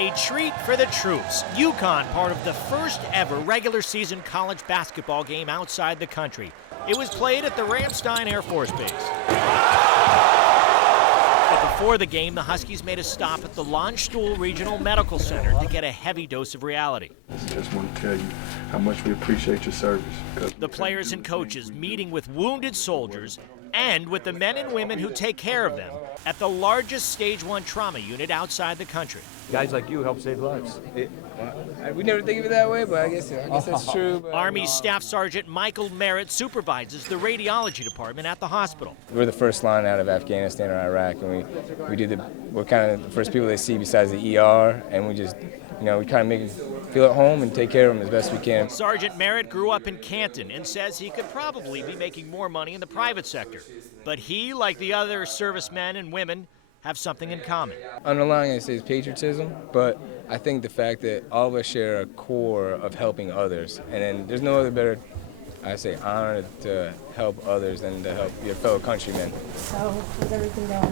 A treat for the troops. UCONN, part of the first ever regular season college basketball game outside the country. It was played at the Ramstein Air Force Base. But before the game, the Huskies made a stop at the Landstuhl Regional Medical Center to get a heavy dose of reality. I just want to tell you how much we appreciate your service. The players and coaches meeting with wounded soldiers and with the men and women who take care of them at the largest Stage 1 trauma unit outside the country. Guys like you help save lives. We never think of it that way, but I guess that's true. But, Army Staff Sergeant Michael Merritt supervises the radiology department at the hospital. We're the first line out of Afghanistan or Iraq, and we're kind of the first people they see besides the ER, and we just, we kind of make them feel at home and take care of them as best we can. Sergeant Merritt grew up in Canton and says he could probably be making more money in the private sector. But he, like the other servicemen and women, have something in common. Underlying, I say, is patriotism, but I think the fact that all of us share a core of helping others, and then there's no other better, I say, honor to help others than to help your fellow countrymen. So, how's everything going?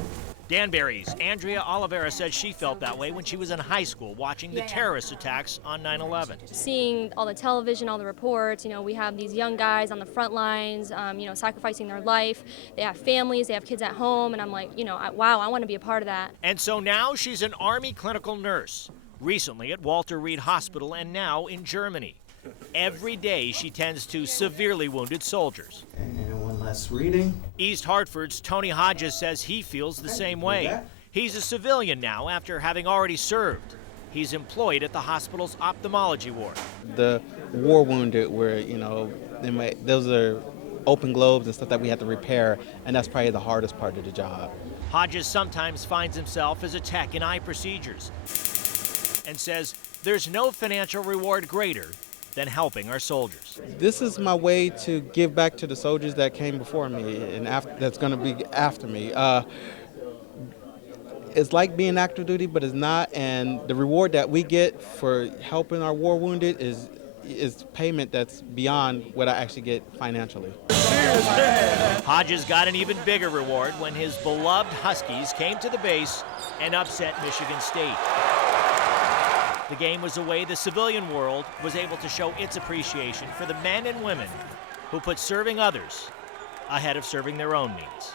Danbury's Andrea Oliveira says she felt that way when she was in high school watching the terrorist attacks on 9/11. Seeing all the television, all the reports, we have these young guys on the front lines, sacrificing their life. They have families, they have kids at home, and I'm like, wow, I want to be a part of that. And so now she's an Army clinical nurse, recently at Walter Reed Hospital and now in Germany. Every day she tends to severely wounded soldiers. And one last reading. East Hartford's Tony Hodges says he feels the same way. He's a civilian now after having already served. He's employed at the hospital's ophthalmology ward. The war wounded where, those are open globes and stuff that we have to repair, and that's probably the hardest part of the job. Hodges sometimes finds himself as a tech in eye procedures and says there's no financial reward greater than helping our soldiers. This is my way to give back to the soldiers that came before me and that's going to be after me. It's like being active duty, but it's not, and the reward that we get for helping our war wounded is payment that's beyond what I actually get financially. Hodges got an even bigger reward when his beloved Huskies came to the base and upset Michigan State. The game was a way the civilian world was able to show its appreciation for the men and women who put serving others ahead of serving their own needs.